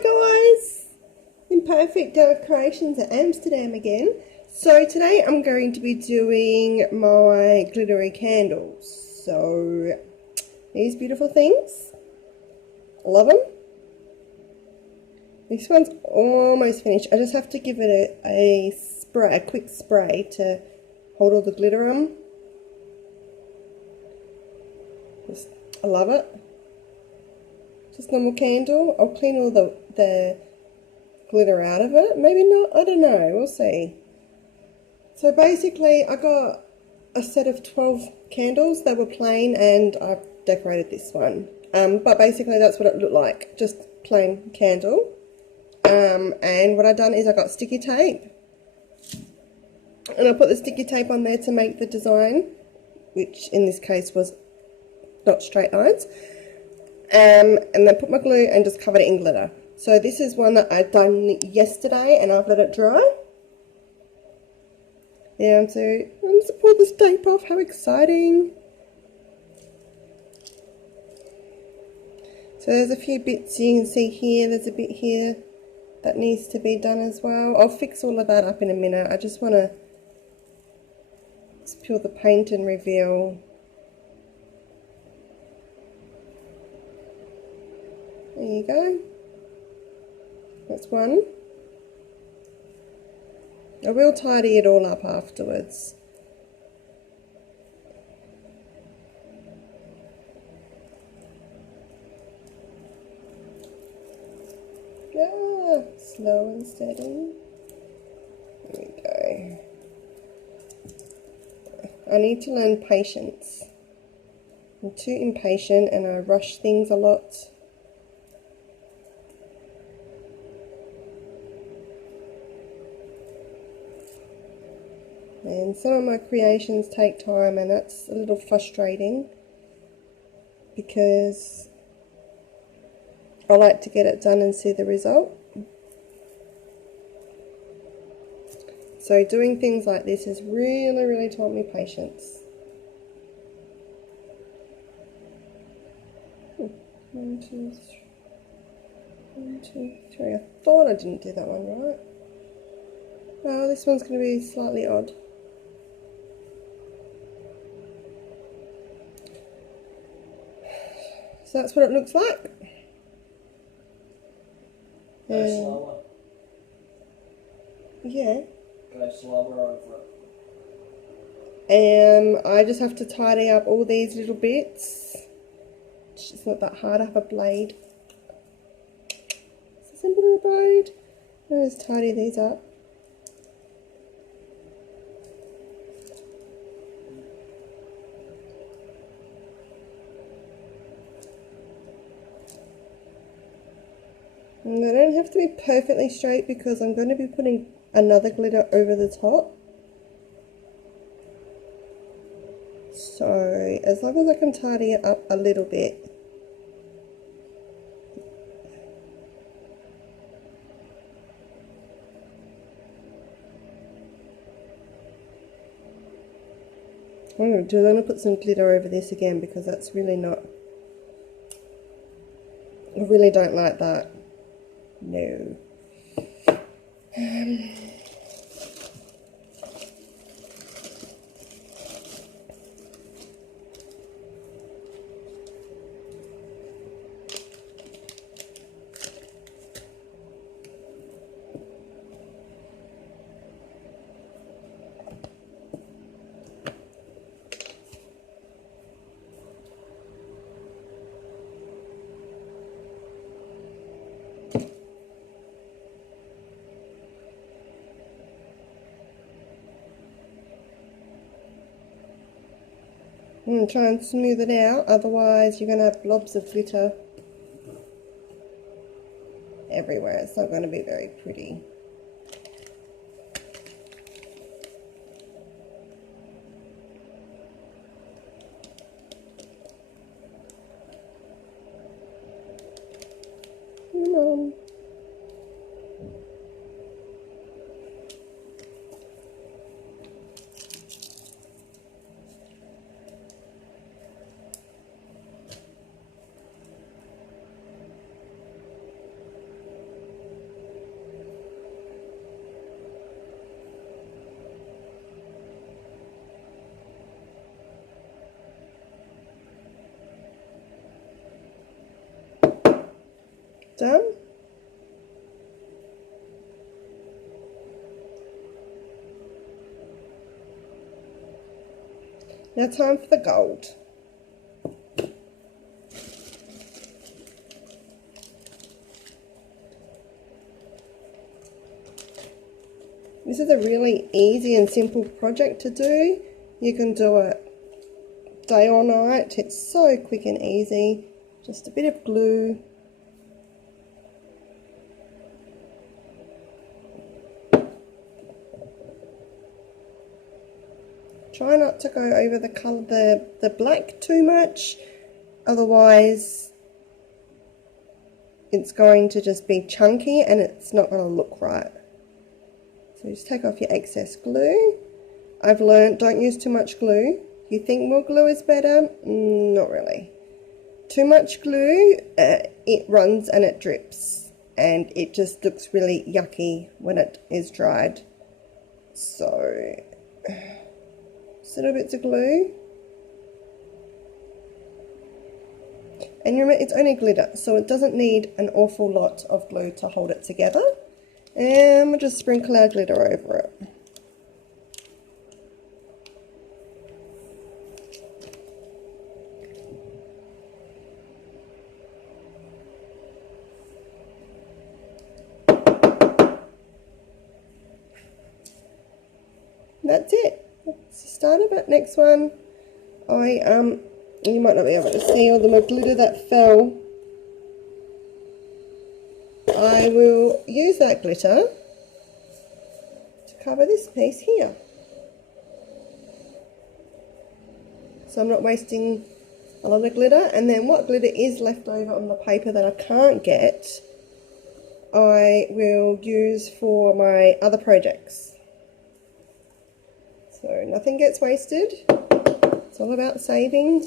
Hi guys! Imperfect Decorations at Amsterdam again. So today I'm going to be doing my glittery candles. So these beautiful things, I love them. This one's almost finished. I just have to give it a spray, a quick spray to hold all the glitter on. I love it. Just normal candle. I'll clean all the glitter out of it. Maybe not, I don't know, we'll see. So basically I got a set of 12 candles. They were plain and I've decorated this one. But basically that's what it looked like, just plain candle. And what I done is I got sticky tape and I put the sticky tape on there to make the design, which in this case was not straight lines. And then put my glue and just covered it in glitter. So this is one that I've done yesterday and I've let it dry. Yeah, I'm to pull this tape off. How exciting! So there's a few bits you can see here. There's a bit here that needs to be done as well. I'll fix all of that up in a minute. I just want to peel the paint and reveal. There you go. That's one. I will tidy it all up afterwards. Yeah, slow and steady. There we go. I need to learn patience. I'm too impatient and I rush things a lot. And some of my creations take time and that's a little frustrating because I like to get it done and see the result. So doing things like this has really taught me patience. One, two, three. I thought I didn't do that one right. Oh, this one's going to be slightly odd. So that's what it looks like. Go slower. Yeah. Go slower over it. I just have to tidy up all these little bits. It's not that hard. I have a blade. Is this somebody a blade? I'll just tidy these up. And they don't have to be perfectly straight because I'm going to be putting another glitter over the top. So as long as I can tidy it up a little bit. What I'm going to do is I'm going to put some glitter over this again because that's really not, I really don't like that. No. I'm going to try and smooth it out, otherwise you're going to have blobs of glitter everywhere. It's not going to be very pretty. Come on. Done. Now time for the gold. This is a really easy and simple project to do. You can do it day or night. It's so quick and easy. Just a bit of glue. Try not to go over the colour, the black too much, otherwise it's going to just be chunky and it's not going to look right. So just take off your excess glue. I've learned don't use too much glue. You think more glue is better? Not really. Too much glue, it runs and it drips, and it just looks really yucky when it is dried. So just little bits of glue. And remember, it's only glitter, so it doesn't need an awful lot of glue to hold it together. And we'll just sprinkle our glitter over it. That's it. That's the start of it. Next one, you might not be able to see all the glitter that fell. I will use that glitter to cover this piece here. So I'm not wasting a lot of glitter, and then what glitter is left over on the paper that I can't get, I will use for my other projects. So nothing gets wasted. It's all about saving.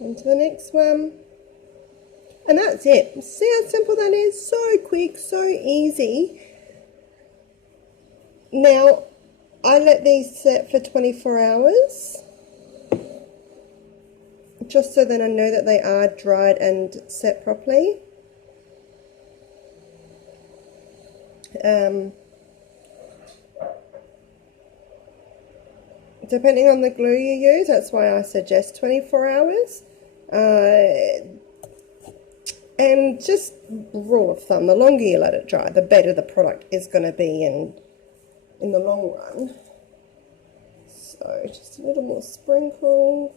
On to the next one. And that's it. See how simple that is? So quick, so easy. Now, I let these set for 24 hours. Just so that I know that they are dried and set properly. Depending on the glue you use, that's why I suggest 24 hours. And just rule of thumb, the longer you let it dry, the better the product is going to be in the long run. So just a little more sprinkle.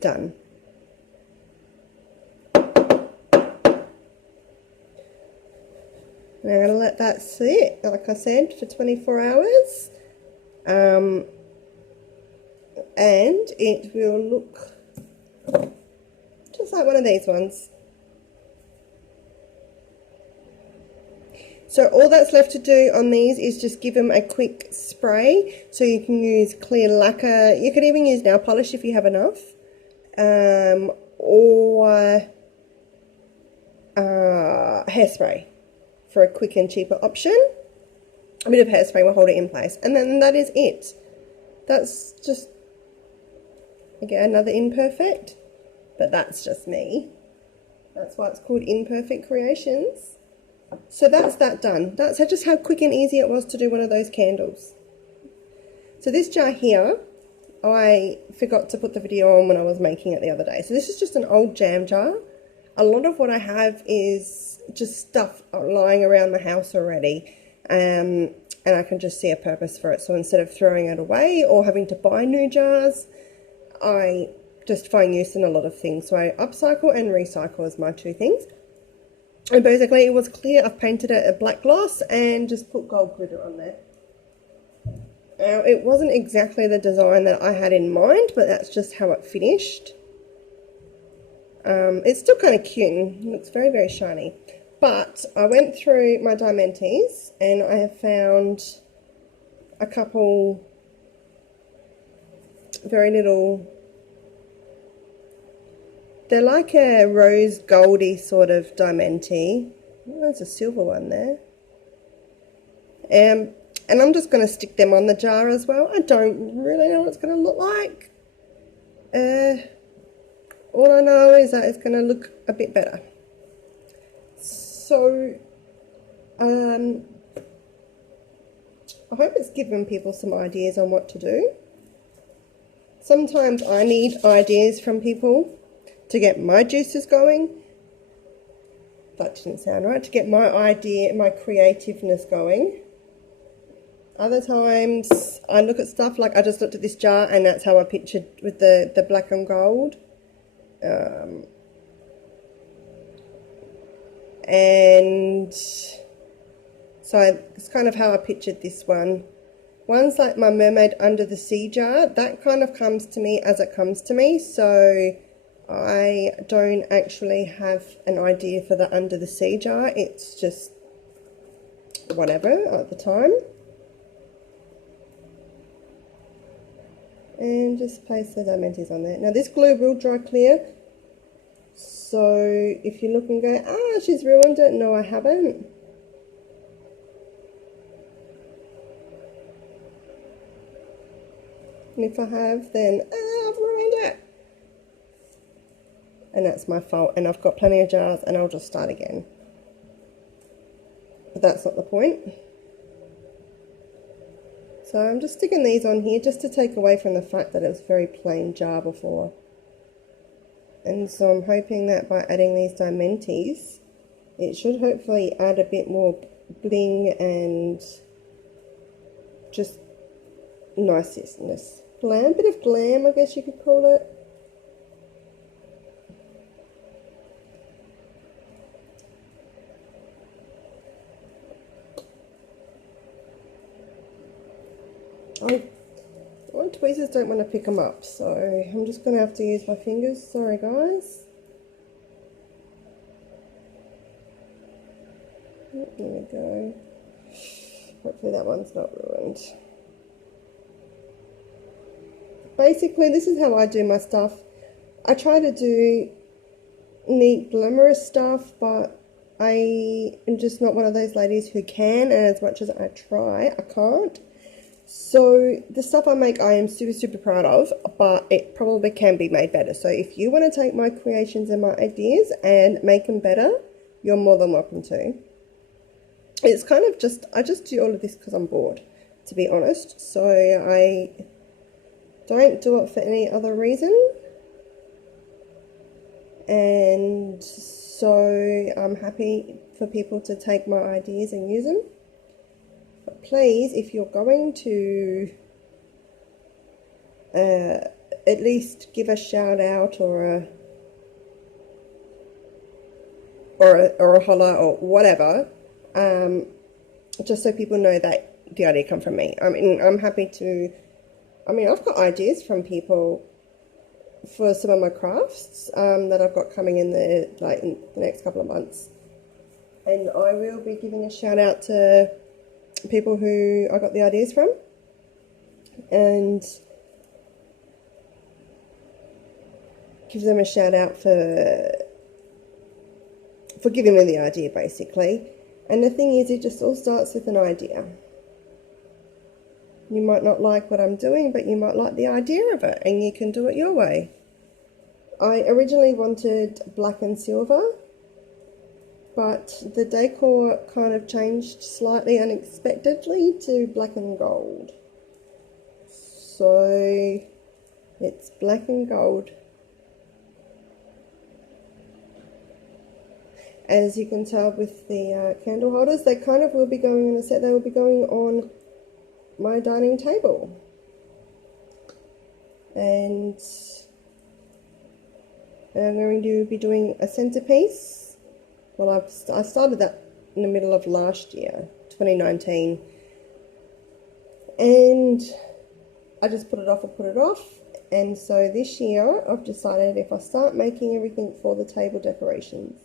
Done. Now I'm going to let that sit, like I said, for 24 hours. And it will look just like one of these ones. So all that's left to do on these is just give them a quick spray. So you can use clear lacquer. You could even use nail polish if you have enough. Or hairspray for a quick and cheaper option. A bit of hairspray will hold it in place, and then that is it. That's just, again, another imperfect, but that's just me. That's why it's called Imperfect Creations. So that's that done. That's just how quick and easy it was to do one of those candles. So this jar here, I forgot to put the video on when I was making it the other day. So this is just an old jam jar. A lot of what I have is just stuff lying around the house already. And I can just see a purpose for it. So instead of throwing it away or having to buy new jars, I just find use in a lot of things. So I upcycle and recycle as my two things. And basically it was clear. I've painted it a black gloss and just put gold glitter on there. Now it wasn't exactly the design that I had in mind, but that's just how it finished. It's still kind of cute and looks very, very shiny. But I went through my Diamantes and I have found a couple very little, they're like a rose goldy sort of Diamante. Oh, there's a silver one there. And I'm just going to stick them on the jar as well. I don't really know what it's going to look like. All I know is that it's going to look a bit better. So, I hope it's given people some ideas on what to do. Sometimes I need ideas from people to get my juices going. That didn't sound right. To get my creativeness going. Other times I look at stuff like I just looked at this jar and that's how I pictured with the black and gold. And so it's kind of how I pictured this one. One's like my mermaid under the sea jar. That kind of comes to me as it comes to me. So I don't actually have an idea for the under the sea jar. It's just whatever at the time. And just place the Diamantes on there. Now this glue will dry clear. So if you look and go, ah, she's ruined it. No, I haven't. And if I have, then I've ruined it. And that's my fault. And I've got plenty of jars and I'll just start again. But that's not the point. So I'm just sticking these on here just to take away from the fact that it was a very plain jar before. And so I'm hoping that by adding these Diamantes, it should hopefully add a bit more bling and just niceness. Glam, bit of glam I guess you could call it. My tweezers don't want to pick them up, so I'm just going to have to use my fingers. Sorry guys. There we go. Hopefully that one's not ruined. Basically, this is how I do my stuff. I try to do neat, glamorous stuff, but I am just not one of those ladies who can, and as much as I try, I can't. So the stuff I make I am super, super proud of, but it probably can be made better. So if you want to take my creations and my ideas and make them better, you're more than welcome to. It's kind of just, I just do all of this because I'm bored, to be honest. So I don't do it for any other reason. And so I'm happy for people to take my ideas and use them. But please, if you're going to at least give a shout out or a holler or whatever, just so people know that the idea come from me. I mean, I'm happy to. I mean, I've got ideas from people for some of my crafts that I've got coming in the next couple of months, and I will be giving a shout out to people who I got the ideas from, and give them a shout out for giving me the idea, basically. And the thing is, it just all starts with an idea. You might not like what I'm doing, but you might like the idea of it, and you can do it your way. I originally wanted black and silver, but the decor kind of changed slightly unexpectedly to black and gold. So It's black and gold. As you can tell with the candle holders, they kind of will be going on a set. They will be going on my dining table. And I'm going to be doing a centerpiece. Well, I started that in the middle of last year, 2019. And I just put it off and put it off. And so this year, I've decided if I start making everything for the table decorations,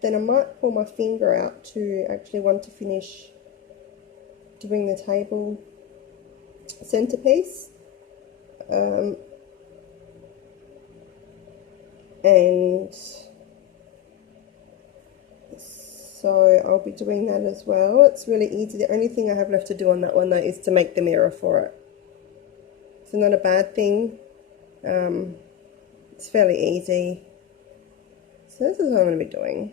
then I might pull my finger out to actually want to finish doing the table centerpiece. And so I'll be doing that as well. It's really easy. The only thing I have left to do on that one though is to make the mirror for it. It's not a bad thing. It's fairly easy. So this is what I'm going to be doing.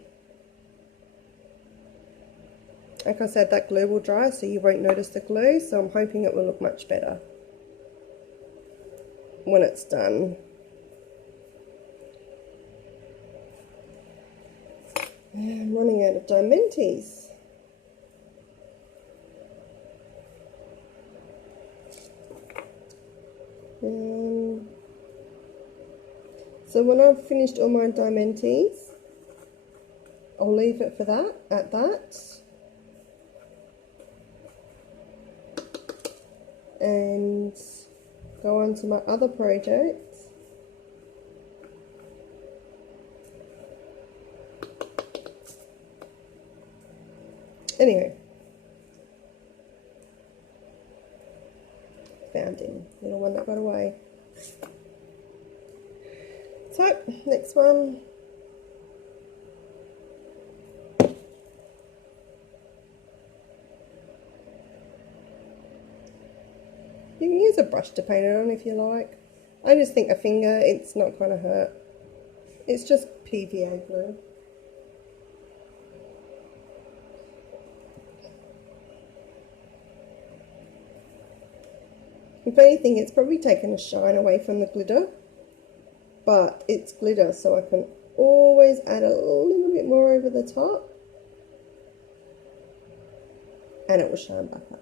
Like I said, that glue will dry so you won't notice the glue, so I'm hoping it will look much better when it's done. I'm running out of Dimentees. So when I've finished all my Dimentees, I'll leave it for that, at that. And go on to my other project. Anyway, found him, little one that got away. So, next one. You can use a brush to paint it on if you like. I just think a finger, it's not going to hurt. It's just PVA glue. If anything, it's probably taken a shine away from the glitter, but it's glitter, so I can always add a little bit more over the top, and it will shine back up.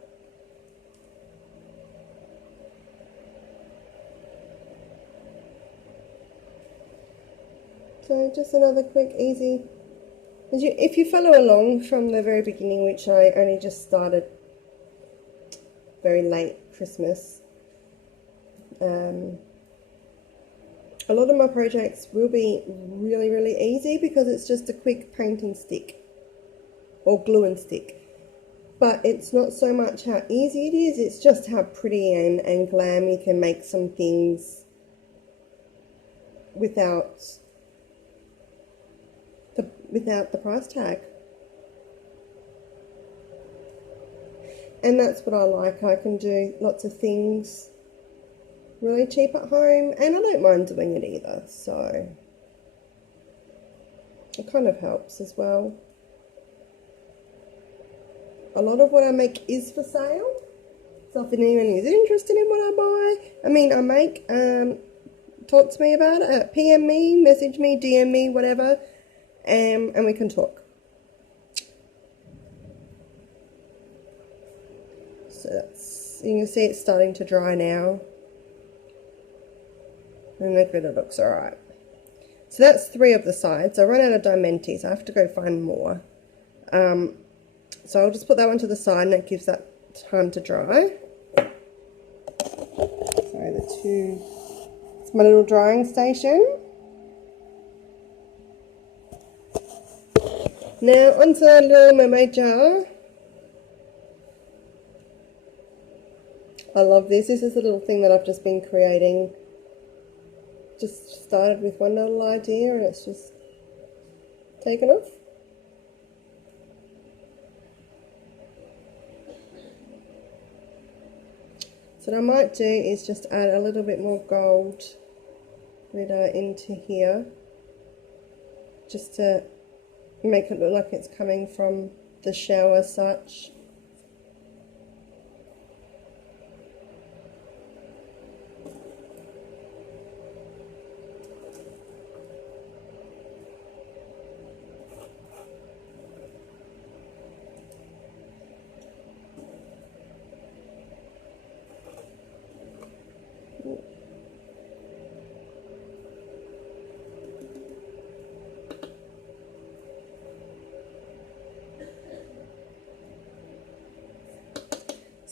So just another quick, easy. If you follow along from the very beginning, which I only just started very late Christmas, a lot of my projects will be really, really easy because it's just a quick paint and stick or glue and stick. But it's not so much how easy it is, it's just how pretty and glam you can make some things without the price tag. And that's what I like. I can do lots of things really cheap at home, and I don't mind doing it either, so it kind of helps as well. A lot of what I make is for sale, so if anyone is interested in what I make, talk to me about it, PM me, message me, DM me, whatever, and we can talk. So that's, you can see it's starting to dry now. And the glitter looks alright. So that's 3 of the sides. I run out of Dimentees, so I have to go find more. So I'll just put that one to the side, and it gives that time to dry. Sorry, it's my little drying station. Now onto the little mermaid jar. I love this. This is a little thing that I've just been creating. Just started with one little idea and it's just taken off. So what I might do is just add a little bit more gold glitter into here, just to make it look like it's coming from the shell as such.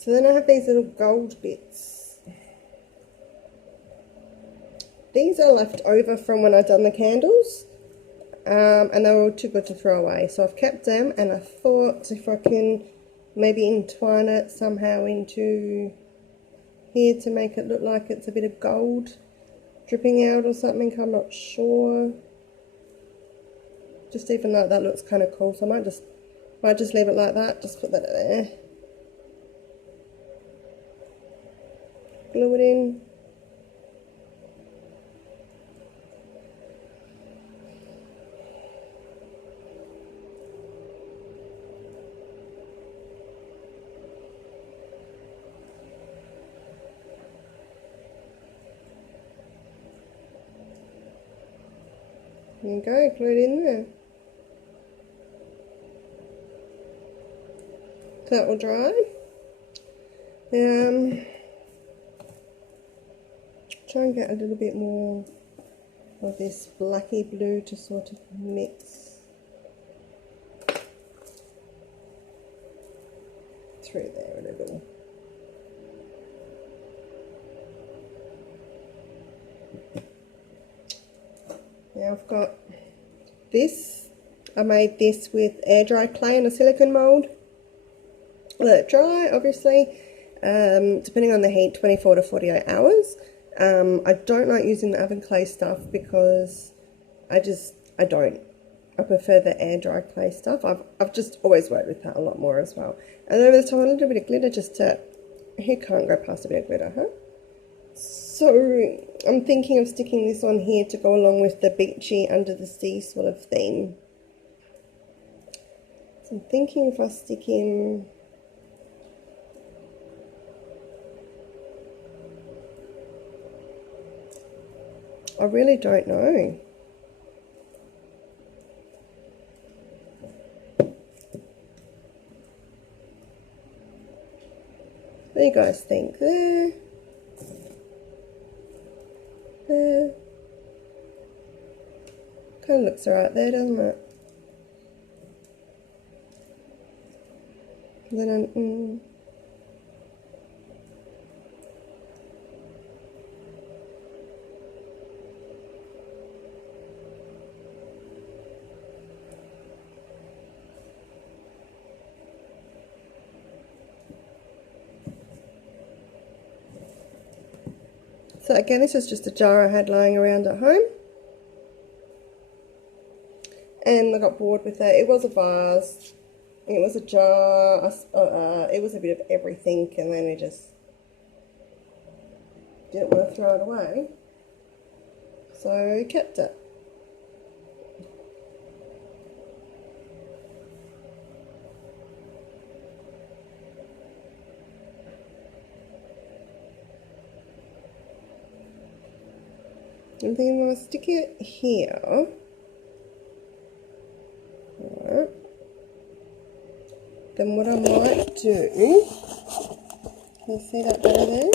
So then I have these little gold bits. These are left over from when I've done the candles, and they were all too good to throw away. So I've kept them, and I thought if I can maybe entwine it somehow into here to make it look like it's a bit of gold dripping out or something, I'm not sure. Just even like that looks kind of cool, so I might just leave it like that, just put that there. Glue it in. There you go, glue it in there. So that will dry. Try and get a little bit more of this blacky blue to sort of mix through there a little. Now I've got this. I made this with air dry clay in a silicone mould. Let it dry, obviously, depending on the heat, 24 to 48 hours. I don't like using the oven clay stuff because I don't. I prefer the air dry clay stuff. I've just always worked with that a lot more as well. And over the top, a little bit of glitter just to, who can't go past a bit of glitter, huh? So I'm thinking of sticking this on here to go along with the beachy under the sea sort of theme. So I'm thinking if I stick in I really don't know. What do you guys think? There. Kind of looks alright there, doesn't it? And then so again, this is just a jar I had lying around at home. And I got bored with it. It was a vase. It was a jar. It was a bit of everything. And then we just didn't want to throw it away. So we kept it. I'm thinking I'm going to stick it here. Alright. Then what I might do, can you see that better there?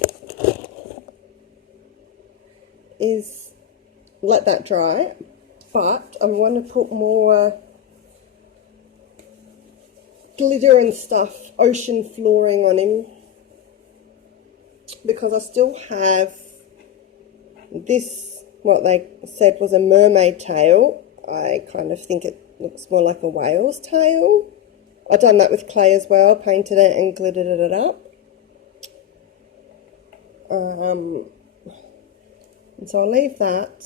Is let that dry, but I'm going to put more glitter and stuff, ocean flooring on him, because I still have this, what they said was a mermaid tail. I kind of think it looks more like a whale's tail. I've done that with clay as well, painted it and glittered it up. And so I'll leave that.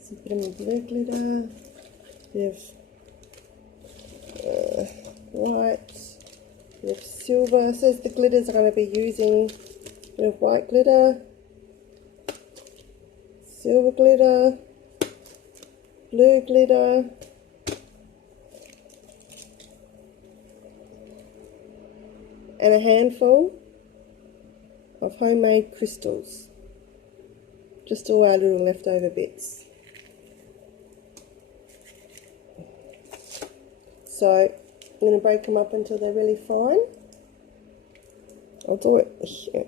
Some bit of blue glitter, bit of white, bit of silver. So the glitters I'm going to be using. Bit of white glitter, silver glitter, blue glitter, and a handful of homemade crystals. Just all our little leftover bits. So I'm going to break them up until they're really fine. I'll do it here.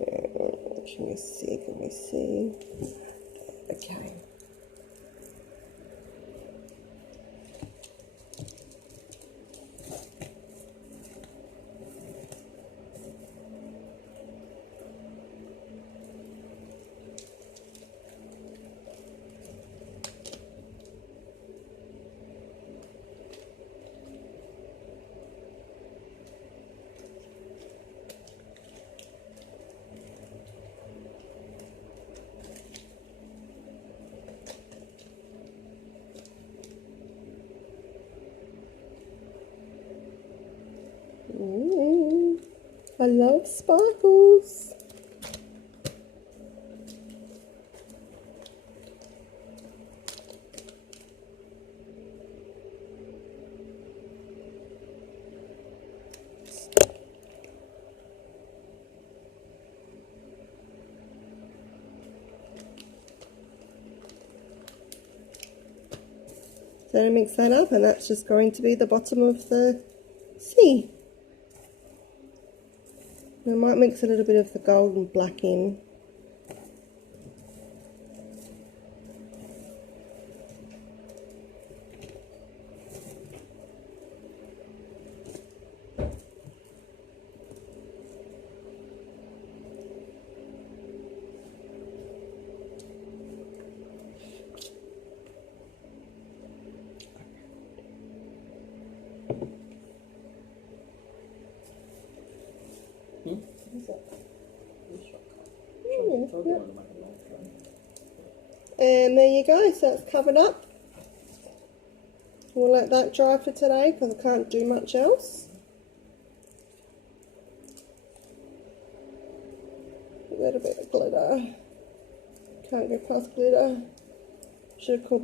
Can we see? Okay. I love sparkles. So mix that up, and that's just going to be the bottom of the sea. I might mix a little bit of the gold and black in. And there you go, so it's covered up. We'll let that dry for today because I can't do much else. A little bit of glitter. Can't go past glitter. Should have called my